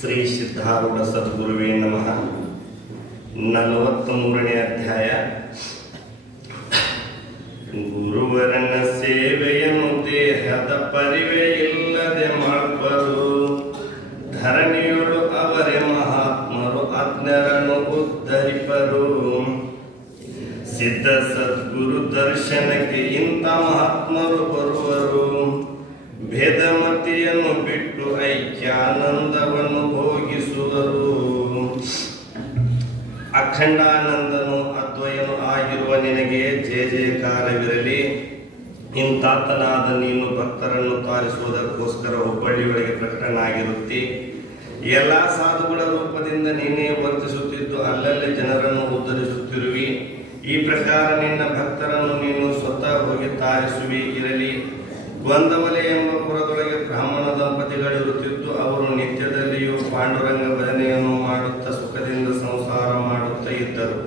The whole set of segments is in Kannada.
ಶ್ರೀ ಸಿದ್ಧಾರೂಢ ಸದ್ಗುರುವೇ ನಮಃ. 43ನೇ ಅಧ್ಯಾಯ. ಗುರುವರನ ಸೇವೆಯನ್ನು ದೇಹದ ಪರಿವೆ ಇಲ್ಲದೆ ಮಾಡ್ಬರು. ಧರಣಿಯೊಳು ಅವರೇ ಮಹಾತ್ಮರು ಅಜ್ಞರನ್ನು ಉದ್ಧರಿಪರು. ಸಿದ್ಧ ಸದ್ಗುರು ದರ್ಶನಕ್ಕೆ ಇಂಥ ಮಹಾತ್ಮರು ಬರುವರು. ಭೇದಮತಿಯನ್ನು ಬಿಟ್ಟು ಐಕ್ಯಾನಂದವನ್ನು ಭೋಗಿಸುವರು. ಅಖಂಡಾನಂದನು ಅದ್ವಯನು ಆಗಿರುವ ನಿನಗೆ ಜಯ ಜಯಕಾರವಿರಲಿ. ಇಂತಾತನಾದ ನೀನು ಭಕ್ತರನ್ನು ತಾರಿಸುವುದಕ್ಕೋಸ್ಕರ ಹುಬ್ಬಳ್ಳಿಯೊಳಗೆ ಪ್ರಕಟನಾಗಿರುತ್ತಿ. ಎಲ್ಲ ಸಾಧುಗಳ ರೂಪದಿಂದ ನೀನೇ ವರ್ತಿಸುತ್ತಿದ್ದು ಅಲ್ಲಲ್ಲಿ ಜನರನ್ನು ಉದ್ಧರಿಸುತ್ತಿರುವಿ. ಈ ಪ್ರಕಾರ ನಿನ್ನ ಭಕ್ತರನ್ನು ನೀನು ಸ್ವತಃ ಹೋಗಿ ತಾರಿಸುವಿ. ಇರಲಿ. ಗೊಂದವಲೆ ಎಂಬ ಪುರದೊಳಗೆ ಬ್ರಾಹ್ಮಣ ದಂಪತಿಗಳಿರುತ್ತಿದ್ದು ಅವರು ನಿತ್ಯದಲ್ಲಿಯೂ ಪಾಂಡುರಂಗ ಭಜನೆಯನ್ನು ಮಾಡುತ್ತಾ ಸುಖದಿಂದ ಸಂಸಾರ ಮಾಡುತ್ತಾ ಇದ್ದರು.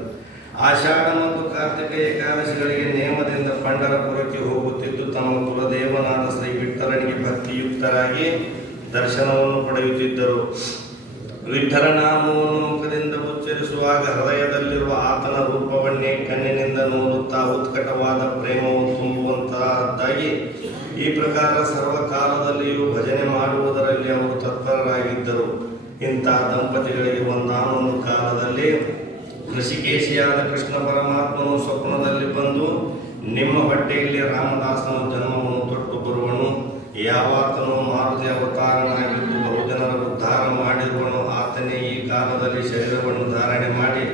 ಆಷಾಢ ಮತ್ತು ಕಾರ್ತಿಕ ಏಕಾದಶಿಗಳಿಗೆ ನೇಮದಿಂದ ಪಂಢರಪುರಕ್ಕೆ ಹೋಗುತ್ತಿದ್ದು ತಮ್ಮ ಕುಲದೇವನಾದ ಶ್ರೀ ವಿಠ್ಠಲನಿಗೆ ಭಕ್ತಿಯುಕ್ತರಾಗಿ ದರ್ಶನವನ್ನು ಪಡೆಯುತ್ತಿದ್ದರು. ವಿಠ್ಠಲನಾಮವನ್ನು ಮುಖದಿಂದ ಉಚ್ಚರಿಸುವಾಗ ಹೃದಯದಲ್ಲಿರುವ ಆತನ ರೂಪವನ್ನೇ ಕಣ್ಣಿನಿಂದ ನೋಡುತ್ತಾ ಉತ್ಕಟವಾದ ಪ್ರೇಮವು ತುಂಬುವಂತಹದ್ದಾಗಿ ಈ ಪ್ರಕಾರ ಸರ್ವಕಾಲದಲ್ಲಿಯೂ ಭಜನೆ ಮಾಡುವುದರಲ್ಲಿ ಅವರು ತತ್ಪರರಾಗಿದ್ದರು. ಇಂತಹ ದಂಪತಿಗಳಿಗೆ ಒಂದಾನೊಂದು ಕಾಲದಲ್ಲಿ ಋಷಿಕೇಶಿಯಾದ ಕೃಷ್ಣ ಪರಮಾತ್ಮನು ಸ್ವಪ್ನದಲ್ಲಿ ಬಂದು, ನಿಮ್ಮ ಹೊಟ್ಟೆಯಲ್ಲಿ ರಾಮದಾಸನ ಜನ್ಮವನ್ನು ತೊಟ್ಟು ಬರುವನು. ಯಾವಾತನು ಮಾರುತಿ ಅವತಾರನಾಗಿದ್ದು ಬಹುಜನರ ಉದ್ಧಾರ ಮಾಡಿರುವನು. ಆತನೇ ಈ ಕಾಲದಲ್ಲಿ ಶರೀರವನ್ನು ಧಾರಣೆ ಮಾಡಿ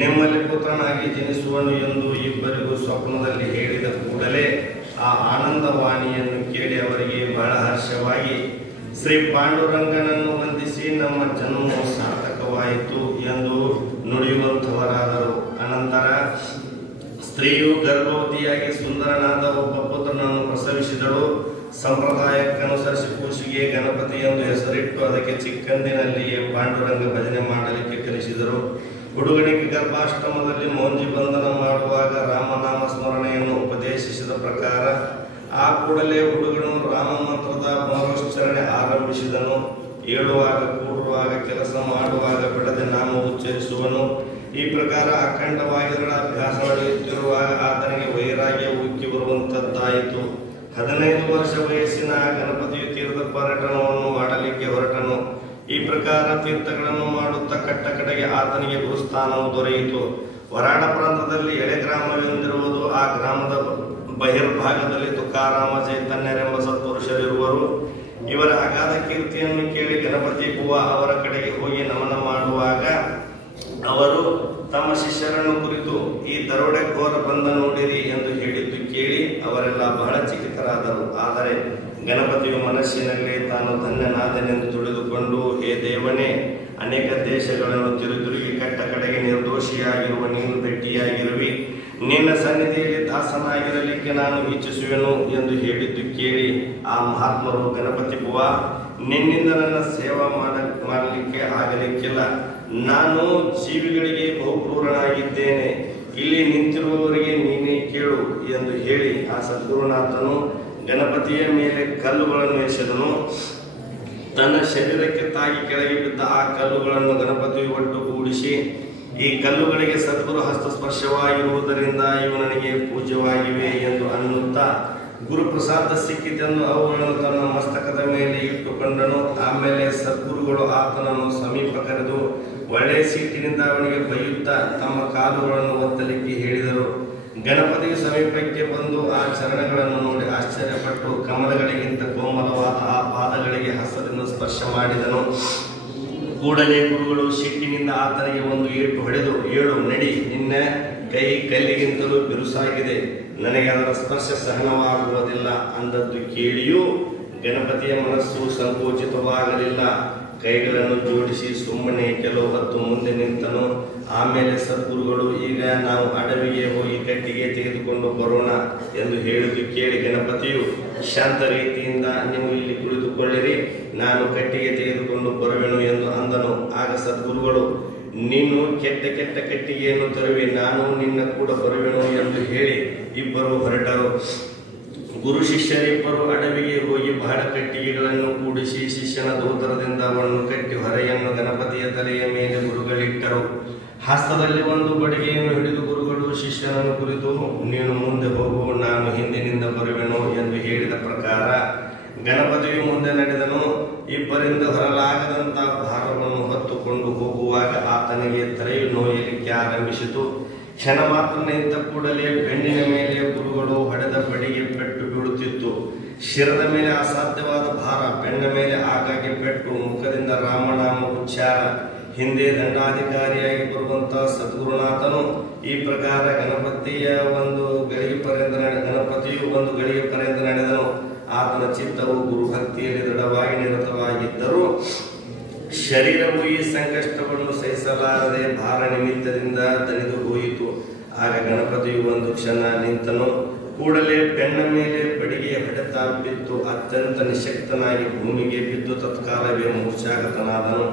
ನಿಮ್ಮಲ್ಲಿ ಪುತ್ರನಾಗಿ ಜನಿಸುವನು ಎಂದು ಇಬ್ಬರಿಗೂ ಸ್ವಪ್ನದಲ್ಲಿ ಹೇಳಿದ ಕೂಡಲೇ ಆ ಆನಂದವಾಣಿಯನ್ನು ಕೇಳಿ ಅವರಿಗೆ ಬಹಳ ಹರ್ಷವಾಗಿ ಶ್ರೀ ಪಾಂಡುರಂಗನನ್ನು ವಂದಿಸಿ ನಮ್ಮ ಜನ್ಮವು ಸಾರ್ಥಕವಾಯಿತು ಎಂದು ನುಡಿಯುವಂಥವರಾದರು. ಅನಂತರ ಸ್ತ್ರೀಯು ಗರ್ಭವತಿಯಾಗಿ ಸುಂದರನಾದ ಒಬ್ಬ ಪುತ್ರನನ್ನು ಪ್ರಸವಿಸಿದಳು. ಸಂಪ್ರದಾಯಕ್ಕನುಸರಿಸಿ ಕೂಸಿಗೆ ಗಣಪತಿ ಎಂದು ಹೆಸರಿಟ್ಟು ಅದಕ್ಕೆ ಚಿಕ್ಕಂದಿನಲ್ಲಿಯೇ ಪಾಂಡುರಂಗ ಭಜನೆ ಮಾಡಲಿಕ್ಕೆ ಕಲಿಸಿದರು. ಹುಡುಗನಿಗೆ ಗರ್ಭಾಷ್ಟಮದಲ್ಲಿ ಮೌಂಜಿ ಬಂಧನ ಮಾಡುವಾಗ ರಾಮನಾಮ ಸ್ಮರಣೆಯನ್ನು ಉಪದೇಶಿಸಿದ ಪ್ರಕಾರ ಆ ಕೂಡಲೇ ಹುಡುಗನು ರಾಮ ಮಂತ್ರದ ಮರುಶ್ಚರಣೆ ಆರಂಭಿಸಿದನು. ಏಳುವಾಗ, ಕೂಡುವಾಗ, ಕೆಲಸ ಮಾಡುವಾಗ ಬಿಡದೆ ನಾಮ ಉಚ್ಚರಿಸುವನು. ಈ ಪ್ರಕಾರ ಅಖಂಡವಾಗಿರಳ ಅಭ್ಯಾಸ ನಡೆಯುತ್ತಿರುವಾಗ ಆತನಿಗೆ ವೈರಾಗ್ಯ ಉಕ್ಕಿ ಬರುವಂತದ್ದಾಯಿತು. 15 ವರ್ಷ ವಯಸ್ಸಿನ ಗಣಪತಿಯು ತೀರ್ಥ ಪರ್ಯಟನವನ್ನು ಮಾಡಲಿಕ್ಕೆ ಹೊರಟನು. ಈ ಪ್ರಕಾರ ತೀರ್ಥಗಳನ್ನು ಮಾಡುತ್ತಾ ಕಟ್ಟ ಕಡೆಗೆ ಆತನಿಗೆ ಗುರುಸ್ಥಾನವು ದೊರೆಯಿತು. ವರಾಡ ಪ್ರಾಂತದಲ್ಲಿ ಎಳೆ ಗ್ರಾಮವೆಂದಿರುವುದು. ಆ ಗ್ರಾಮದ ಬಹಿರ್ಭಾಗದಲ್ಲಿ ತುಕಾರಾಮ ಚೈತನ್ಯರೆಂಬ ಸತ್ಪುರುಷರಿರುವರು. ಇವರ ಅಗಾಧ ಕೀರ್ತಿಯನ್ನು ಕೇಳಿ ಗಣಪತಿ ಬುವ ಅವರ ಕಡೆಗೆ ಹೋಗಿ ನಮನ ಮಾಡುವಾಗ ಅವರು ತಮ್ಮ ಶಿಷ್ಯರನ್ನು ಕುರಿತು ಈ ದರೋಡೆಕೋರ ಬಂದ ನೋಡಿರಿ ಎಂದು ಹೇಳಿದ್ದು ಕೇಳಿ ಅವರೆಲ್ಲ ಬಹಳ ಚಕಿತರಾದರು. ಆದರೆ ಗಣಪತಿಯು ಮನಸ್ಸಿನಲ್ಲಿ ತಾನು ಧನ್ಯನಾದನೆಂದು ತಿಳಿದುಕೊಂಡು, ಹೇ ದೇವನೇ, ಅನೇಕ ದೇಶಗಳನ್ನು ತಿರುಗಿ ಕಟ್ಟ ಕಡೆಗೆ ನಿರ್ದೋಷಿಯಾಗಿರುವ ನೀನು ಭೇಟಿಯಾಗಿರುವಿ. ನಿನ್ನ ಸನ್ನಿಧಿಯಲ್ಲಿ ದಾಸನಾಗಿರಲಿಕ್ಕೆ ನಾನು ಇಚ್ಛಿಸುವೆನು ಎಂದು ಹೇಳಿದ್ದು ಕೇಳಿ ಆ ಮಹಾತ್ಮರು, ಗಣಪತಿ ಬುವ, ನಿನ್ನಿಂದ ನನ್ನ ಸೇವಾ ಮಾಡಲಿಕ್ಕೆ ಆಗಲಿಕ್ಕಿಲ್ಲ. ನಾನು ಜೀವಿಗಳಿಗೆ ಬಹುಕ್ರೂರನಾಗಿದ್ದೇನೆ. ಇಲ್ಲಿ ನಿಂತಿರುವವರಿಗೆ ನೀನೇ ಕೇಳು ಎಂದು ಹೇಳಿ ಆ ಸದ್ಗುರುನಾಥನು ಗಣಪತಿಯ ಮೇಲೆ ಕಲ್ಲುಗಳನ್ನು ಎಸೆದನು. ತನ್ನ ಶರೀರಕ್ಕೆ ತಾಗಿ ಕೆಳಗೆ ಬಿದ್ದ ಆ ಕಲ್ಲುಗಳನ್ನು ಗಣಪತಿಯು ಒಟ್ಟುಗೂಡಿಸಿ, ಈ ಕಲ್ಲುಗಳಿಗೆ ಸದ್ಗುರು ಹಸ್ತಸ್ಪರ್ಶವಾಗಿರುವುದರಿಂದ ಇವು ನನಗೆ ಪೂಜ್ಯವಾಗಿವೆ ಎಂದು ಅನ್ನುತ್ತಾ ಗುರುಪ್ರಸಾದ ಸಿಕ್ಕಿತೆಂದು ಅವುಗಳನ್ನು ತನ್ನ ಮಸ್ತಕದ ಮೇಲೆ ಇಟ್ಟುಕೊಂಡನು. ಆಮೇಲೆ ಸದ್ಗುರುಗಳು ಆತನನ್ನು ಸಮೀಪ ಕರೆದು ಒಳ್ಳೆಯ ಸೀಟಿನಿಂದ ಅವನಿಗೆ ಬೈಯುತ್ತಾ ತಮ್ಮ ಕಾಲುಗಳನ್ನು ಒತ್ತಲಿಕ್ಕೆ ಹೇಳಿದರು. ಗಣಪತಿಯ ಸಮೀಪಕ್ಕೆ ಬಂದು ಆ ಚರಣಗಳನ್ನು ನೋಡಿ ಆಶ್ಚರ್ಯಪಟ್ಟು ಕಮಲಗಳಿಗಿಂತ ಕೋಮಲವಾದ ಆ ಪಾದಗಳಿಗೆ ಹಸ್ತದಿಂದ ಸ್ಪರ್ಶ ಮಾಡಿದನು. ಕೂಡಲೇ ಗುರುಗಳು ಸಿಟ್ಟಿನಿಂದ ಆತನಿಗೆ ಒಂದು ಏಟು ಹೊಡೆದು, ಏಳು ನಡಿ, ನಿನ್ನ ಕೈ ಕಲ್ಲಿಗಿಂತಲೂ ಬಿರುಸಾಗಿದೆ, ನನಗೆ ಅದರ ಸ್ಪರ್ಶ ಸಹನವಾಗುವುದಿಲ್ಲ ಅಂದದ್ದು ಕೇಳಿಯೂ ಗಣಪತಿಯ ಮನಸ್ಸು ಸಂಕೋಚಿತವಾಗಲಿಲ್ಲ. ಕೈಗಳನ್ನು ಜೋಡಿಸಿ ಸುಮ್ಮನೆ ಕೆಲವು ಹೊತ್ತು ಮುಂದೆ ನಿಂತನು. ಆಮೇಲೆ ಸದ್ಗುರುಗಳು, ಈಗ ನಾವು ಅಡವಿಗೆ ಹೋಗಿ ಕಟ್ಟಿಗೆ ತೆಗೆದುಕೊಂಡು ಬರೋಣ ಎಂದು ಹೇಳಿದ್ದು ಕೇಳಿ ಗಣಪತಿಯು ಶಾಂತ ರೀತಿಯಿಂದ, ನೀವು ಇಲ್ಲಿ ಕುಳಿತುಕೊಳ್ಳಿರಿ, ನಾನು ಕಟ್ಟಿಗೆ ತೆಗೆದುಕೊಂಡು ಬರುವೆನು ಎಂದು ಅಂದನು. ಆಗ ಸದ್ಗುರುಗಳು, ನೀನು ಕೆಟ್ಟ ಕೆಟ್ಟ ಕಟ್ಟಿಗೆಯನ್ನು ತರುವೆ, ನಾನು ನಿನ್ನ ಕೂಡ ಬರುವೆನು ಎಂದು ಹೇಳಿ ಇಬ್ಬರು ಹೊರಟರು. ಗುರು ಶಿಷ್ಯರಿಬ್ಬರು ಅಡವಿಗೆ ಹೋಗಿ ಬಹಳ ಕಟ್ಟಿಗೆಗಳನ್ನು ಕೂಡಿಸಿ ಶಿಷ್ಯನ ದೋತರದಿಂದ ಅವನ್ನು ಕಟ್ಟಿ ಹೊರೆಯನ್ನು ತಲೆಯ ಮೇಲೆ ಗುರುಗಳಿಟ್ಟರು. ಹಸ್ತದಲ್ಲಿ ಒಂದು ಬಡಿಗೆಯನ್ನು ಹಿಡಿದು ಗುರುಗಳು ಶಿಷ್ಯನನ್ನು ಕುರಿತು, ನೀನು ಮುಂದೆ ಹೋಗು, ನಾನು ಹಿಂದಿನಿಂದ ಬರುವೆನು ಎಂದು ಹೇಳಿದ ಪ್ರಕಾರ ಗಣಪತಿಯು ಮುಂದೆ ನಡೆದನು. ಇಬ್ಬರಿಂದ ಹೊರಲಾಗದಂತ ಭಾರವನ್ನು ಹೊತ್ತುಕೊಂಡು ಹೋಗುವಾಗ ಆತನಿಗೆ ತಲೆಯು ನೋಯಲಿಕ್ಕೆ ಆರಂಭಿಸಿತು. ಕ್ಷಣ ಮಾತ್ರ ನಿಂತ ಕೂಡಲೇ ಬೆನ್ನಿನ ಮೇಲೆ ಗುರುಗಳು ಹೊಡೆದ ಬಡಿಗೆ ಪೆಟ್ಟು ಬೀಳುತ್ತಿತ್ತು. ಶಿರದ ಮೇಲೆ ಅಸಾಧ್ಯವಾದ ಭಾರ, ಬೆನ್ನ ಮೇಲೆ ಆಗಾಗ್ಗೆ ಪೆಟ್ಟು, ಮುಖದಿಂದ ರಾಮನಾಮ ಉಚ್ಚಾರ. ಹಿಂದೆ ದಂಡಾಧಿಕಾರಿಯಾಗಿ ಬರುವಂತಹ ಸದ್ಗುರುನಾಥನು ಈ ಪ್ರಕಾರ ಗಣಪತಿಯು ಒಂದು ಗಳಿಗೆ ಪರ್ಯಂತ ನಡೆದನು. ಆತನ ಚಿತ್ತವು ಗುರುಭಕ್ತಿಯಲ್ಲಿ ದೃಢವಾಗಿ ನಿರತವಾಗಿದ್ದರೂ ಶರೀರವು ಈ ಸಂಕಷ್ಟವನ್ನು ಸಹಿಸಲಾರದೆ ಭಾರ ನಿಮಿತ್ತದಿಂದ ದಣಿದು ಹೋಯಿತು. ಆಗ ಗಣಪತಿಯು ಒಂದು ಕ್ಷಣ ನಿಂತನು. ಕೂಡಲೇ ಬೆನ್ನ ಮೇಲೆ ಬಡಿಗೆಯ ಹೊಡೆತ ಬಿದ್ದು ಅತ್ಯಂತ ನಿಶಕ್ತನಾಗಿ ಭೂಮಿಗೆ ಬಿದ್ದು ತತ್ಕಾಲವೇ ಮೂರ್ಛಾಗತನಾದನು.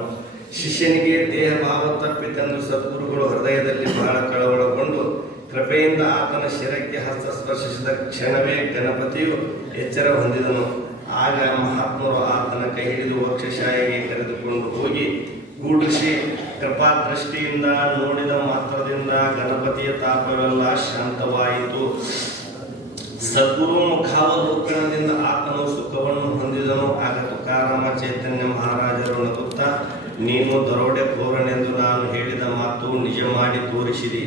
ಶಿಷ್ಯನಿಗೆ ದೇಹ ಭಾವ ತಪ್ಪಿತೆಂದು ಸದ್ಗುರುಗಳು ಹೃದಯದಲ್ಲಿ ಬಹಳ ಕಳವಳಗೊಂಡು ಕೃಪೆಯಿಂದ ಆತನ ಶಿರಕ್ಕೆ ಹಸ್ತ ಸ್ಪರ್ಶಿಸಿದ ಕ್ಷಣವೇ ಗಣಪತಿಯು ಎಚ್ಚರ ಹೊಂದಿದನು. ಆಗ ಮಹಾತ್ಮರು ಆತನ ಕೈ ಹಿಡಿದು ವಕ್ಷಶಾಯಿಗೆ ಕರೆದುಕೊಂಡು ಹೋಗಿ ಗೂಡಿಸಿ ಕೃಪಾದೃಷ್ಟಿಯಿಂದ ನೋಡಿದ ಮಾತ್ರದಿಂದ ಗಣಪತಿಯ ತಾಪವೆಲ್ಲ ಶಾಂತವಾಯಿತು. ಸದ್ಗುರು ಮುಖಾವಲೋಕನದಿಂದ ಆತನು ಸುಖವನ್ನು ಹೊಂದಿದನು. ಆಗ ತುಕಾರಾಮ ಚೈತನ್ಯ ಮಹಾರಾಜರು ನಗುತ್ತಾ, ನೀನು ದರೋಡೆಕೋರನೆಂದು ನಾನು ಹೇಳಿದ ಮಾತು ನಿಜ ಮಾಡಿ ತೋರಿಸಿದಿ.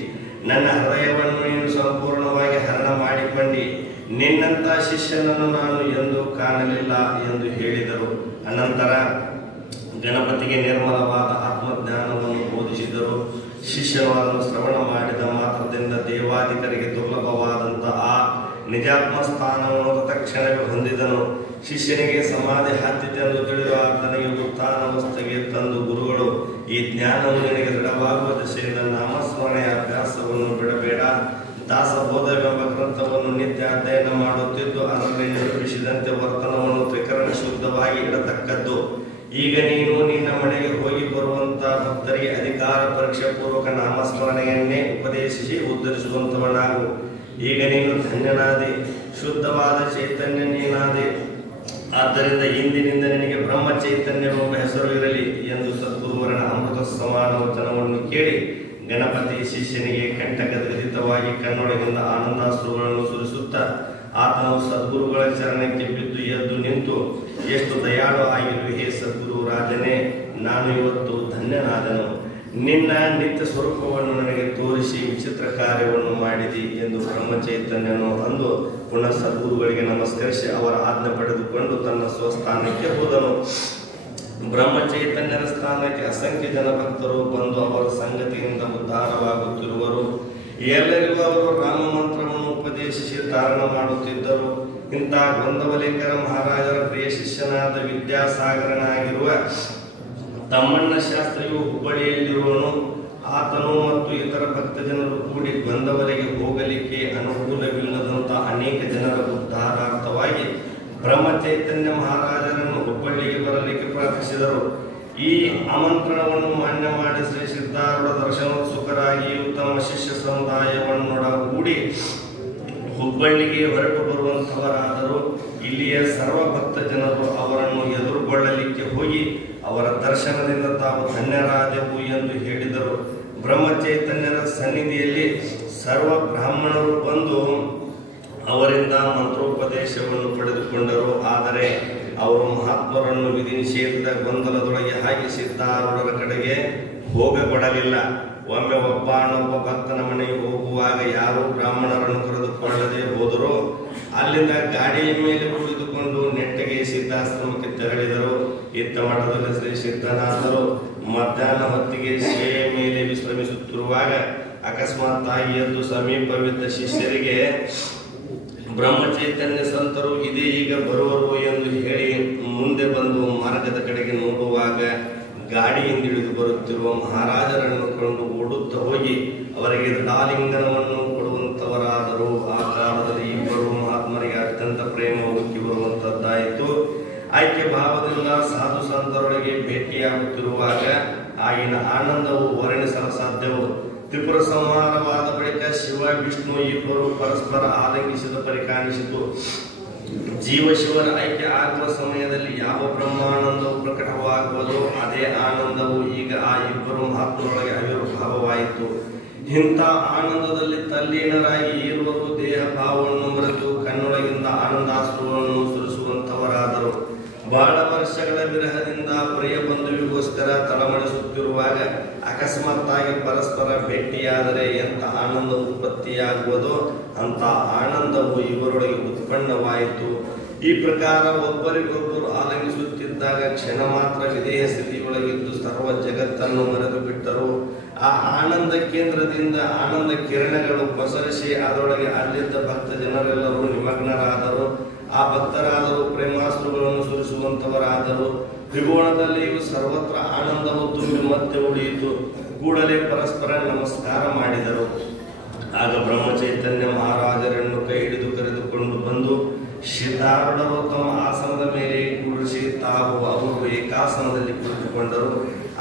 ನನ್ನ ಹೃದಯವನ್ನು ನೀನು ಸಂಪೂರ್ಣವಾಗಿ ಹರಣ ಮಾಡಿಕೊಂಡಿ. ನಿನ್ನಂತ ಶಿಷ್ಯನನ್ನು ನಾನು ಎಂದೂ ಕಾಣಲಿಲ್ಲ ಎಂದು ಹೇಳಿದರು. ಅನಂತರ ಗಣಪತಿಗೆ ನಿರ್ಮಲವಾದ ಆತ್ಮಜ್ಞಾನವನ್ನು ಬೋಧಿಸಿದರು. ಶಿಷ್ಯನು ಅದನ್ನು ಶ್ರವಣ ಮಾಡಿದ ಮಾತ್ರದಿಂದ ದೇವಾಧಿಕರಿಗೆ ದುರ್ಲಭವಾದಂತಹ ಆ ನಿಜಾತ್ಮ ಸ್ಥಾನವನ್ನು ತಕ್ಷಣವೇ ಹೊಂದಿದನು. ಶಿಷ್ಯನಿಗೆ ಸಮಾಧಿ ಹತ್ತಿತೆಂದು ತಿಳಿದು ಆತನಿಗೆ ಉತ್ಥಾನವಸ್ಥೆಗೆ ತಂದು ಗುರುಗಳು, ಈ ಜ್ಞಾನವು ನಿನಗೆ ದೃಢವಾಗುವ ದಿಶೆಯಿಂದ ನಾಮಸ್ಮರಣೆಯ ಅಭ್ಯಾಸವನ್ನು ಬಿಡಬೇಡ. ದಾಸಬೋಧವೆಂಬ ಗ್ರಂಥವನ್ನು ನಿತ್ಯ ಅಧ್ಯಯನ ಮಾಡುತ್ತಿದ್ದು ಅದರಲ್ಲಿ ನಿರೂಪಿಸಿದಂತೆ ವರ್ತನವನ್ನು ತ್ರಿಕರಣ ಶುದ್ಧವಾಗಿ ಇಡತಕ್ಕದ್ದು. ಈಗ ನೀನು ನಿನ್ನ ಮನೆಗೆ ಹೋಗಿ ಬರುವಂತ ಭಕ್ತರಿಗೆ ಅಧಿಕಾರ ಪರೀಕ್ಷೆ ಪೂರ್ವಕ ನಾಮಸ್ಮರಣೆಯನ್ನೇ ಉಪದೇಶಿಸಿ ಉದ್ಧರಿಸುವಂತವನಾಗು. ಈಗ ನೀನು ಧನ್ಯನಾದೆ, ಶುದ್ಧವಾದ ಚೈತನ್ಯ ನೀನಾದೆ. ಆದ್ದರಿಂದ ಇಂದಿನಿಂದ ನಿನಗೆ ಬ್ರಹ್ಮ ಚೈತನ್ಯವೆಂಬ ಹೆಸರು ಇರಲಿ ಎಂದು ಸದ್ಗುರುವರನ ಅಮೃತ ಸಮಾನ ವಚನವನ್ನು ಕೇಳಿ ಗಣಪತಿ ಶಿಷ್ಯನಿಗೆ ಕಂಠಗದ್ಗದಿತವಾಗಿ ಕಣ್ಣೊಳಗಿಂದ ಆನಂದಾಶ್ರುಗಳನ್ನು ಸುರಿಸುತ್ತಾ ಆತನು ಸದ್ಗುರುಗಳ ಚರಣಕ್ಕೆ ಬಿದ್ದು ಎದ್ದು ನಿಂತು, ಎಷ್ಟು ದಯಾಳು ಆಗಿರು ಹೇ ಸದ್ಗುರು ರಾಜನೇ, ನಾನು ಇವತ್ತು ಧನ್ಯನಾದನು. ನಿನ್ನ ನಿತ್ಯ ಸ್ವರೂಪವನ್ನು ನನಗೆ ತೋರಿಸಿ ವಿಚಿತ್ರ ಕಾರ್ಯವನ್ನು ಮಾಡಿದಿ ಎಂದು ಬ್ರಹ್ಮಚೈತನ್ಯನು ಅಂದು ಪುನಃ ಸದ್ಗುರುಗಳಿಗೆ ನಮಸ್ಕರಿಸಿ ಅವರ ಆಜ್ಞೆ ಪಡೆದುಕೊಂಡು ತನ್ನ ಸ್ವಸ್ಥಾನಕ್ಕೆ ಹೋದನು. ಬ್ರಹ್ಮಚೈತನ್ಯರ ಸ್ಥಾನಕ್ಕೆ ಅಸಂಖ್ಯ ಜನ ಭಕ್ತರು ಬಂದು ಅವರ ಸಂಗತಿಯಿಂದ ಉದ್ಧಾರವಾಗುತ್ತಿರುವರು. ಎಲ್ಲರಿಗೂ ಅವರು ರಾಮ ಮಂತ್ರವನ್ನು ಉಪದೇಶಿಸಿ ಧಾರಣ ಮಾಡುತ್ತಿದ್ದರು. ಇಂತಹ ಗೊಂದವಲೇಕರ ಮಹಾರಾಜರ ಪ್ರಿಯ ಶಿಷ್ಯನಾದ ವಿದ್ಯಾಸಾಗರನಾಗಿರುವ ತಮ್ಮಣ್ಣ ಶಾಸ್ತ್ರಿಯು ಹುಬ್ಬಳ್ಳಿಯಲ್ಲಿರುವನು. ಆತನು ಮತ್ತು ಇತರ ಭಕ್ತ ಜನರು ಕೂಡಿ ಗೊಂದವಲೆಗೆ ಹೋಗಲಿಕ್ಕೆ ಅನುಕೂಲವಿಲ್ಲದಂತ ಅನೇಕ ಜನರ ಉದ್ಧಾರಾರ್ಥವಾಗಿ ಬ್ರಹ್ಮಚೈತನ್ಯ ಮಹಾರಾಜರನ್ನು ಹುಬ್ಬಳ್ಳಿಗೆ ಬರಲಿಕ್ಕೆ ಪ್ರಾರ್ಥಿಸಿದರು. ಈ ಆಮಂತ್ರಣವನ್ನು ಮಾನ್ಯ ಮಾಡಿ ಶ್ರೀ ಸಿದ್ಧಾರೂಢ ದರ್ಶನೋತ್ಸುಕರಾಗಿಯೂ ತಮ್ಮ ಶಿಷ್ಯ ಸಮುದಾಯವನ್ನೊಡಗೂಡಿ ಹುಬ್ಬಳ್ಳಿಗೆ ಹೊರಟು ಬರುವಂತವರಾದರು. ಇಲ್ಲಿಯ ಸರ್ವ ಭಕ್ತ ಜನರು ಅವರನ್ನು ಎದುರುಗೊಳ್ಳಲಿಕ್ಕೆ ಹೋಗಿ ಅವರ ದರ್ಶನದಿಂದ ತಾವು ಧನ್ಯರಾದೆವು ಎಂದು ಹೇಳಿದರು. ಬ್ರಹ್ಮಚೈತನ್ಯರ ಸನ್ನಿಧಿಯಲ್ಲಿ ಸರ್ವ ಬ್ರಾಹ್ಮಣರು ಬಂದು ಅವರಿಂದ ಮಂತ್ರೋಪದೇಶವನ್ನು ಪಡೆದುಕೊಂಡರು. ಆದರೆ ಅವರು ಮಹಾತ್ಮರನ್ನು ವಿಧಿ ನಿಷೇಧದ ಗೊಂದಲದೊಳಗೆ ಹಾಕಿ ಸಿದ್ಧಾರೂಢರ ಕಡೆಗೆ ಹೋಗಕೊಡಲಿಲ್ಲ. ಒಮ್ಮೆ ಒಬ್ಬನೊಬ್ಬ ಭಕ್ತನ ಮನೆಗೆ ಹೋಗುವಾಗ ಯಾರು ಬ್ರಾಹ್ಮಣರನ್ನು ಕರೆದುಕೊಳ್ಳದೆ ಹೋದರೂ ಅಲ್ಲಿಂದ ಗಾಡಿಯ ಮೇಲೆ ಕುಳಿತುಕೊಂಡು ನೆಟ್ಟಗೆ ಸಿದ್ಧಾಶ್ರಮಕ್ಕೆ ತೆರಳಿದರು. ಇತ್ತ ಮಠದಲ್ಲಿ ಶ್ರೀ ಸಿದ್ಧನಾಥರು ಮಧ್ಯಾಹ್ನ ಹೊತ್ತಿಗೆ ಶೇಯ ಮೇಲೆ ವಿಶ್ರಮಿಸುತ್ತಿರುವಾಗ ಅಕಸ್ಮಾತ್ ಆಗಿ ಎದ್ದು ಸಮೀಪವಿದ್ದ ಶಿಷ್ಯರಿಗೆ ಬ್ರಹ್ಮಚೈತನ್ಯ ಸಂತರು ಇದೇ ಈಗ ಬರುವರು ಎಂದು ಹೇಳಿ ಮುಂದೆ ಬಂದು ಮಾರ್ಗದ ಕಡೆಗೆ ನೋಡುವಾಗ ಗಾಡಿಯಿಂದಿಳಿದು ಬರುತ್ತಿರುವ ಮಹಾರಾಜರನ್ನು ಕೊಂಡು ಓಡುತ್ತಾ ಹೋಗಿ ಅವರಿಗೆ ದಾಲಿಂಗನವನ್ನು ಕೊಡುವಂತವರಾದರು. ಆ ಕಾಲದಲ್ಲಿ ಇಬ್ಬರು ಮಹಾತ್ಮರಿಗೆ ಅತ್ಯಂತ ಪ್ರೇಮ ಉಕ್ಕಿ ಬರುವಂತದ್ದಾಯಿತು. ಐಕ್ಯ ಭಾವದಿಂದ ಸಾಧು ಸಂತರೊಳಗೆ ಭೇಟಿಯಾಗುತ್ತಿರುವಾಗ ಆಗಿನ ಆನಂದವು ವರ್ಣಿಸಲು ಸಾಧ್ಯವು. ತ್ರಿಪುರ ಸಂಹಾರವಾದ ಬಳಿಕ ಶಿವ ವಿಷ್ಣು ಇಬ್ಬರು ಪರಸ್ಪರ ಆಲಂಗಿಸಿದ ಪರಿ ಕಾಣಿಸಿತು. ಜೀವಶಿವರ ಐಕ್ಯ ಆಗುವ ಸಮಯದಲ್ಲಿ ಯಾವ ಬ್ರಹ್ಮಾನಂದವು ಪ್ರಕಟವಾಗುವುದೋ ಅದೇ ಆನಂದವು ಈಗ ಆ ಇಬ್ಬರು ಮಹಾತ್ಮರೊಳಗೆ ಆವಿರ್ಭಾವವಾಯಿತು. ಇಂಥ ಆನಂದದಲ್ಲಿ ತಲ್ಲೀನರಾಗಿ ಇರುವರು ದೇಹ ಭಾವವನ್ನು ಮರೆತು ಕಣ್ಣೊಳಗಿಂದ ಆನಂದಾಶ್ರುವನ್ನು ಸುರಿಸುವಂತವರಾದರು. ಬಹಳ ವರ್ಷಗಳ ವಿರಹದಿಂದ ಪ್ರಿಯ ಬಂಧುವಿಗೋಸ್ಕರ ತಳಮಳಿಸುತ್ತಿರುವಾಗ ಅಕಸ್ಮಾತ್ತಾಗಿ ಪರಸ್ಪರ ಭೇಟಿಯಾದರೆ ಎಂಥ ಆನಂದ ಉತ್ಪತ್ತಿಯಾಗುವುದೋ ಅಂತ ಆನಂದವು ಇವರೊಳಗೆ ಉತ್ಪನ್ನವಾಯಿತು. ಈ ಪ್ರಕಾರ ಒಬ್ಬರಿಗೊಬ್ಬರು ಆಲಂಗಿಸುತ್ತಿದ್ದಾಗ ಕ್ಷಣ ಮಾತ್ರ ವಿಧೇಯ ಸ್ಥಿತಿಯೊಳಗಿದ್ದು ಸರ್ವ ಜಗತ್ತನ್ನು ಮರೆತು ಬಿಟ್ಟರು. ಆ ಆನಂದ ಕೇಂದ್ರದಿಂದ ಆನಂದ ಕಿರಣಗಳು ಪಸರಿಸಿ ಅದರೊಳಗೆ ಅಲ್ಲಿದ್ದ ಭಕ್ತ ಜನರೆಲ್ಲರೂ ನಿಮಗ್ನರಾದರು. ಆ ಭಕ್ತರಾದರೂ ಪ್ರೇಮಾಸ್ತ್ರಗಳನ್ನು ಸುರಿಸುವಂತವರಾದರು. ತ್ರಿಕೋಣದಲ್ಲಿಯೂ ಸರ್ವತ್ರ ಆನಂದವು ತುಂಬಿ ಮತ್ತೆ ಉಳಿಯಿತು. ಕೂಡಲೇ ಪರಸ್ಪರ ನಮಸ್ಕಾರ ಮಾಡಿದರು. ಆಗ ಬ್ರಹ್ಮಚೈತನ್ಯ ಮಹಾರಾಜರನ್ನು ಕೈ ಹಿಡಿದು ಕರೆದುಕೊಂಡು ಬಂದು ಸಿದ್ಧಾರೂಢರು ತಮ್ಮ ಆಸನದ ಮೇಲೆ ಕೂರಿಸಿ ತಾವು ಅವರು ಏಕಾಸನದಲ್ಲಿ ಕುಳಿತುಕೊಂಡರು.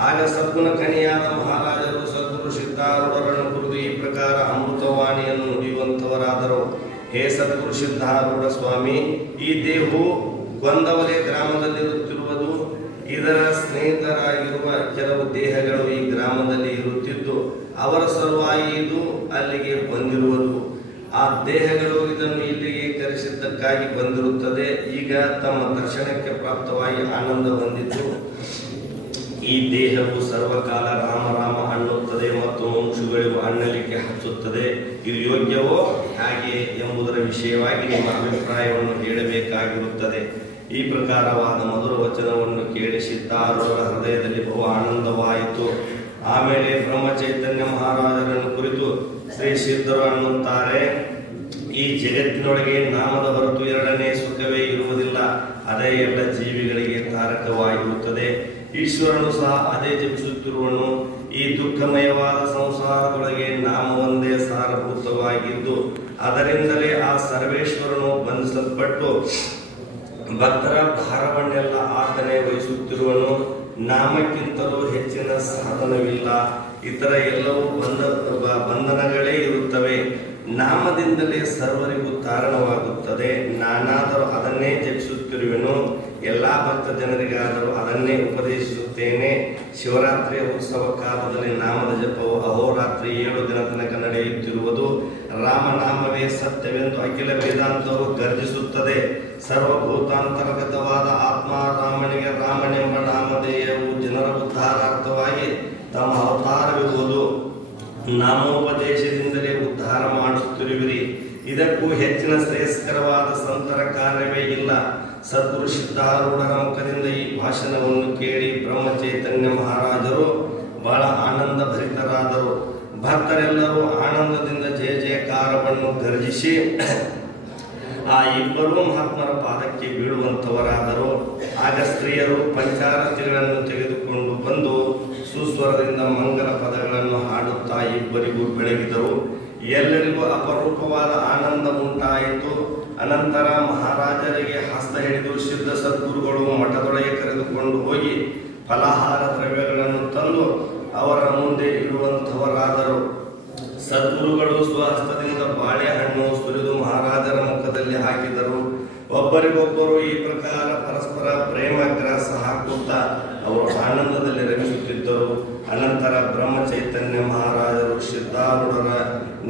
ಆಗ ಸದ್ಗುಣ ಕಣಿಯಾದ ಮಹಾರಾಜರು ಸದ್ಗುರು ಸಿದ್ಧಾರೂಢರನ್ನು ಕುರಿತು ಈ ಪ್ರಕಾರ ಅಮೃತವಾಣಿಯನ್ನು ನುಡಿಯುವಂತವರಾದರು. ಹೇ ಸದ್ಗುರು ಸಿದ್ಧಾರೂಢ ಸ್ವಾಮಿ, ಈ ದೇಹವು ಗೊಂದವಲೆ ಗ್ರಾಮದಲ್ಲಿರುತ್ತಿರುವುದು. ಇದರ ಸ್ನೇಹಿತರಾಗಿರುವ ಕೆಲವು ದೇಹಗಳು ಈ ಗ್ರಾಮದಲ್ಲಿ ಇರುತ್ತಿದ್ದು ಅವರ ಸಲುವಾಗಿ ಇದು ಅಲ್ಲಿಗೆ ಬಂದಿರುವುದು. ಆ ದೇಹಗಳು ಇದನ್ನು ಇಲ್ಲಿಗೆ ಕರೆಸಿದ್ದಕ್ಕಾಗಿ ಬಂದಿರುತ್ತದೆ. ಈಗ ತಮ್ಮ ದರ್ಶನಕ್ಕೆ ಪ್ರಾಪ್ತವಾಗಿ ಆನಂದ ಹೊಂದಿದ್ದು ಈ ದೇಹವು ಸರ್ವಕಾಲ ರಾಮ ರಾಮ ಅನ್ನುತ್ತದೆ ಮತ್ತು ಮುಂಕ್ಷುಗಳಿಗೂ ಅನ್ನಲಿಕ್ಕೆ ಹಚ್ಚುತ್ತದೆ. ಇದು ಯೋಗ್ಯವೋ ಹಾಗೆ ಎಂಬುದರ ವಿಷಯವಾಗಿ ನಿಮ್ಮ ಅಭಿಪ್ರಾಯವನ್ನು ಹೇಳಬೇಕಾಗಿರುತ್ತದೆ. ಈ ಪ್ರಕಾರವಾದ ಮಧುರ ವಚನವನ್ನು ಕೇಳಿ ಸಿದ್ಧಾರೂಢರ ಹೃದಯದಲ್ಲಿ ಬಹು ಆನಂದವಾಯಿತು. ಆಮೇಲೆ ಬ್ರಹ್ಮಚೈತನ್ಯ ಮಹಾರಾಜರನ್ನು ಕುರಿತು ಶ್ರೀ ಸಿದ್ಧರು ಅನ್ನುತ್ತಾರೆ, ಈ ಜಗತ್ತಿನೊಳಗೆ ನಾಮದ ಹೊರತು ಎರಡನೇ ಸುಖವೇ ಇರುವುದಿಲ್ಲ. ಅದೇ ಎಲ್ಲ ಜೀವಿಗಳಿಗೆ ತಾರಕವಾಗಿರುತ್ತದೆ. ಈಶ್ವರನು ಸಹ ಅದೇ ಜಪಿಸುತ್ತಿರುವನು. ಈ ದುಃಖಮಯವಾದ ಸಂಸಾರದೊಳಗೆ ನಾಮ ಒಂದೇ ಸಾರಭೂತವಾಗಿದ್ದು ಅದರಿಂದಲೇ ಆ ಸರ್ವೇಶ್ವರನು ಬಂಧಿಸಲ್ಪಟ್ಟು ಭಕ್ತರ ಭಾರವನ್ನೆಲ್ಲ ಆತನೇ ವಹಿಸುತ್ತಿರುವನು. ನಾಮಕ್ಕಿಂತಲೂ ಹೆಚ್ಚಿನ ಸಾಧನವಿಲ್ಲ. ಇತರ ಎಲ್ಲವೂ ಬಂಧನಗಳೇ ಇರುತ್ತವೆ. ನಾಮದಿಂದಲೇ ಸರ್ವರಿಗೂ ಕಾರಣವಾಗುತ್ತದೆ. ನಾನಾದರೂ ಅದನ್ನೇ ಜಪಿಸುತ್ತಿರುವೆನು. ಎಲ್ಲಾ ಭಕ್ತ ಜನರಿಗಾದರೂ ಅದನ್ನೇ ಉಪದೇಶಿಸುತ್ತೇನೆ. ಶಿವರಾತ್ರಿಯ ಉತ್ಸವ ಕಾಲದಲ್ಲಿ ನಾಮದ ಜಪವು ಅಹೋರಾತ್ರಿ 7 ದಿನ ತನಕ ನಡೆಯುತ್ತಿರುವುದು. ರಾಮನಾಮವೇ ಸತ್ಯವೆಂದು ಅಖಿಲ ವೇದಾಂತವು ಗರ್ಜಿಸುತ್ತದೆ. ಸರ್ವಭೂತಾಂತರ್ಗತವಾದ ಆತ್ಮ ರಾಮನಿಗೆ ರಾಮನೆಂಬ ನಾಮಧೇಯವು ಜನರ ಉದ್ಧಾರಾರ್ಥವಾಗಿ ತಮ್ಮ ಅವತಾರವಿರುವುದು. ನಾಮೋಪದೇಶದಿಂದಲೇ ಉದ್ಧಾರ ಮಾಡುತ್ತಿರುವಿರಿ. ಇದಕ್ಕೂ ಹೆಚ್ಚಿನ ಶ್ರೇಯಸ್ಕರವಾದ ಸಂತರ ಕಾರ್ಯವೇ ಇಲ್ಲ. ಸದ್ಗುರು ಸಿದ್ಧಾರೂಢರ ಮುಖದಿಂದ ಈ ಭಾಷಣವನ್ನು ಕೇಳಿ ಬ್ರಹ್ಮಚೈತನ್ಯ ಮಹಾರಾಜರು ಬಹಳ ಆನಂದ ಭರಿತರಾದರು. ಭಕ್ತರೆಲ್ಲರೂ ಆನಂದದಿಂದ ಜಯ ಜಯಕಾರವನ್ನು ಗರ್ಜಿಸಿ ಆ ಇಬ್ಬರೂ ಮಹಾತ್ಮರ ಪಾದಕ್ಕೆ ಬೀಳುವಂತವರಾದರು. ಆಗ ಸ್ತ್ರೀಯರು ಪಂಚಾರತಿಗಳನ್ನು ತೆಗೆದುಕೊಂಡು ಬಂದು ಸುಸ್ವರದಿಂದ ಮಂಗಲ ಪದಗಳನ್ನು ಹಾಡುತ್ತಾ ಇಬ್ಬರಿಗೂ ಬೆಳಗಿದರು. ಎಲ್ಲರಿಗೂ ಅಪರೂಪವಾದ ಆನಂದ ಉಂಟಾಯಿತು. ಅನಂತರ ಮಹಾರಾಜರಿಗೆ ಹಸ್ತ ಹಿಡಿದು ಸಿದ್ಧ ಸದ್ಗುರುಗಳು ಮಠದೊಳಗೆ ಕರೆದುಕೊಂಡು ಹೋಗಿ ಫಲಾಹಾರ ದ್ರವ್ಯಗಳನ್ನು ತಂದು ಅವರ ಮುಂದೆ ಇಡುವಂತವರಾದರು. ಸದ್ಗುರುಗಳು ಸ್ವಹಸ್ತದಿಂದ ಬಾಳೆಹಣ್ಣು ಸುರಿದು ಮಹಾರಾಜರ ಮುಖದಲ್ಲಿ ಹಾಕಿದರು. ಒಬ್ಬರಿಗೊಬ್ಬರು ಈ ಪ್ರಕಾರ ಪರಸ್ಪರ ಪ್ರೇಮ ಗ್ರಾಸ ಹಾಕುತ್ತಾ ಅವರು ಆನಂದದಲ್ಲಿ ರಮಿಸುತ್ತಿದ್ದರು. ಅನಂತರ ಬ್ರಹ್ಮಚೈತನ್ಯ ಮಹಾರಾಜರು ಸಿದ್ಧಾರೂಢರ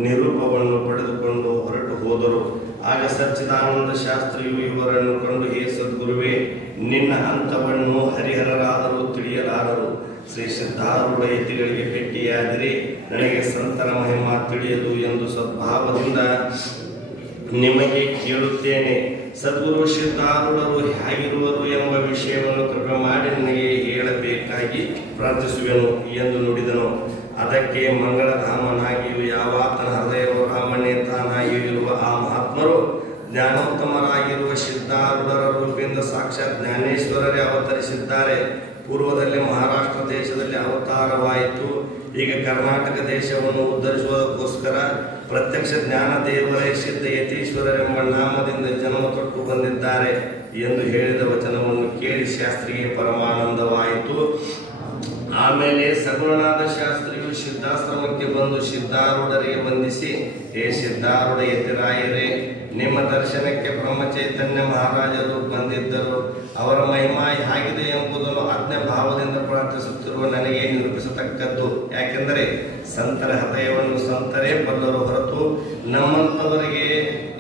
ನಿರೂಪವನ್ನು ಪಡೆದುಕೊಂಡು ಹೊರಟು ಹೋದರು. ಆಗ ಸಚ್ಚಿದಾನಂದ ಶಾಸ್ತ್ರಿಯು ಇವರನ್ನು ಕಂಡು, ಹೇ ಸದ್ಗುರುವೇ, ನಿನ್ನ ಹಂತವನ್ನು ಹರಿಹರರಾದರೂ ತಿಳಿಯಲಾರರು. ಶ್ರೀ ಸಿದ್ಧಾರೂಢ ಯತಿಗಳಿಗೆ ಭೇಟಿಯಾದಿರಿ. ನನಗೆ ಸಂತರ ಮಹಿಮಾ ತಿಳಿಯದು ಎಂದು ಸದ್ಭಾವದಿಂದ ನಿಮಗೆ ಕೇಳುತ್ತೇನೆ. ಸದ್ಗುರು ಸಿದ್ಧಾರೂಢರು ಹೇಗಿರುವರು ಎಂಬ ವಿಷಯವನ್ನು ಕೃಪೆ ಮಾಡಿ ನನಗೆ ಹೇಳಬೇಕಾಗಿ ಪ್ರಾರ್ಥಿಸುವೆನು ಎಂದು ನುಡಿದನು. ಅದಕ್ಕೆ ಮಂಗಳಧಾಮನಾಗಿಯೂ ಯಾವಾತನ ಹೃದಯವು ರಾಮನೇ ತಾನಾಗಿಯೂ ಇರುವ ಆ ಮಹಾತ್ಮರು ಜ್ಞಾನೋತ್ತಮರಾಗಿರುವ ಸಿದ್ಧಾರೂಢರ ರೂಪದಿಂದ ಸಾಕ್ಷಾತ್ ಜ್ಞಾನೇಶ್ವರರೇ ಅವತರಿಸಿದ್ದಾರೆ. ಪೂರ್ವದಲ್ಲಿ ಮಹಾರಾಷ್ಟ್ರ ದೇಶದಲ್ಲಿ ಅವತಾರವಾಯಿತು. ಈಗ ಕರ್ನಾಟಕ ದೇಶವನ್ನು ಉದ್ಧರಿಸುವುದಕ್ಕೋಸ್ಕರ ಪ್ರತ್ಯಕ್ಷ ಜ್ಞಾನ ದೇವರೇ ಸಿದ್ಧ ಯತೀಶ್ವರರೆಂಬ ನಾಮದಿಂದ ಜನ್ಮ ತೊಟ್ಟು ಬಂದಿದ್ದಾರೆ ಎಂದು ಹೇಳಿದ ವಚನವನ್ನು ಕೇಳಿ ಶಾಸ್ತ್ರಿಗೆ ಪರಮಾನಂದವಾಯಿತು. ಆಮೇಲೆ ಸಗುಣನಾದ ಶಾಸ್ತ್ರಿಯು ಸಿದ್ಧಾಶ್ರಮಕ್ಕೆ ಬಂದು ಸಿದ್ಧಾರೂಢರಿಗೆ ವಂದಿಸಿ, ಹೇ ಸಿದ್ಧಾರೂಢ ಯತಿರಾಯರೇ, ನಿಮ್ಮ ದರ್ಶನಕ್ಕೆ ಬ್ರಹ್ಮಚೈತನ್ಯ ಮಹಾರಾಜರು ಬಂದಿದ್ದರು. ಅವರ ಮಹಿಮಾ ಹೇಗಿದೆ ಎಂಬುದನ್ನು ಆಜ್ಞೆ ಭಾವದಿಂದ ಪ್ರಾರ್ಥಿಸುತ್ತಿರುವ ನನಗೆ ನಿರೂಪಿಸತಕ್ಕದ್ದು. ಯಾಕೆಂದರೆ ಸಂತರ ಹೃದಯವನ್ನು ಸಂತರೇ ಬಲ್ಲರು ಹೊರತು ನಮ್ಮಂಥವರಿಗೆ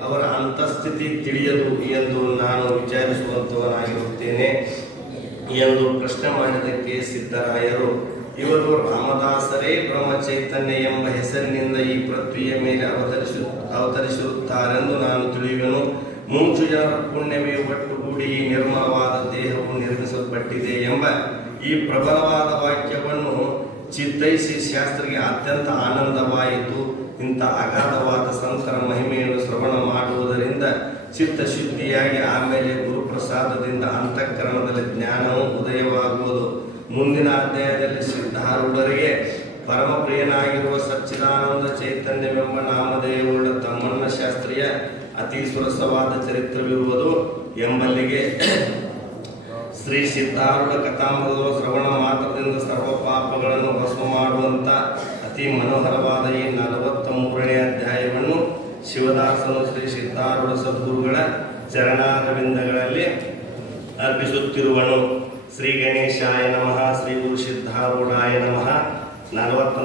ಅವರ ಅಂತಸ್ಥಿತಿ ತಿಳಿಯದು ಎಂದು ನಾನು ವಿಚಾರಿಸುವಂತವನಾಗಿರುತ್ತೇನೆ ಎಂದು ಪ್ರಶ್ನೆ ಮಾಡಿದ್ದಕ್ಕೆ ಸಿದ್ದರಾಯರು, ಇವರು ರಾಮದಾಸರೇ ಬ್ರಹ್ಮಚೈತನ್ಯ ಎಂಬ ಹೆಸರಿನಿಂದ ಈ ಪೃಥ್ವಿಯ ಮೇಲೆ ಅವತರಿಸಿರುತ್ತಾರೆಂದು ನಾನು ತಿಳಿಯುವೆನು. ಮುಂಚು ಜನರ ಪುಣ್ಯವೇ ಒಟ್ಟುಗೂಡಿ ಈ ನಿರ್ಮಲವಾದ ದೇಹವು ನಿರ್ಮಿಸಲ್ಪಟ್ಟಿದೆ ಎಂಬ ಈ ಪ್ರಬಲವಾದ ವಾಕ್ಯವನ್ನು ಚಿತ್ತೈಸಿ ಶಾಸ್ತ್ರಿಗೆ ಅತ್ಯಂತ ಆನಂದವಾಯಿತು. ಇಂಥ ಅಗಾಧವಾದ ಸಂತರ ಮಹಿಮೆಯನ್ನು ಶ್ರವಣ ಮಾಡುವುದರಿಂದ ಚಿತ್ತಶುದ್ಧಿಯಾಗಿ ಆಮೇಲೆ ಗುರುಪ್ರಸಾದದಿಂದ ಅಂತಃಕರಣದಲ್ಲಿ ಜ್ಞಾನವು ಉದಯವಾಗುವುದು. ಮುಂದಿನ ಅಧ್ಯಾಯದಲ್ಲಿ ಸಿದ್ಧಾರೂಢರಿಗೆ ಪರಮಪ್ರಿಯನಾಗಿರುವ ಸಚ್ಚಿದಾನಂದ ಚೈತನ್ಯವೆಂಬ ನಾಮಧೇಯವುಳ್ಳ ತಮ್ಮಣ್ಣ ಶಾಸ್ತ್ರಿಯ ಅತಿ ಸುರಸವಾದ ಚರಿತ್ರವಿರುವುದು ಎಂಬಲ್ಲಿಗೆ ಶ್ರೀ ಸಿದ್ಧಾರೂಢ ಕಥಾಮೃತದ ಶ್ರವಣ ಮಾತ್ರದಿಂದ ಸರ್ವ ಪಾಪಗಳನ್ನು ಭಸ್ಮ ಮಾಡುವಂತ ಅತಿ ಮನೋಹರವಾದ ಈ 43ನೇ ಅಧ್ಯಾಯವನ್ನು ಶಿವದಾಸನು ಶ್ರೀ ಸಿದ್ಧಾರೂಢ ಸದ್ಗುರುಗಳ ಚರಣಾರವಿಂದಗಳಲ್ಲಿ ಅರ್ಪಿಸುತ್ತಿರುವನು. ಶ್ರೀ ಗಣೇಶಾಯ ನಮಃ. ಶ್ರೀ ಗುರು ಸಿದ್ಧಾರೂಢಾಯ ನಮಃ. 40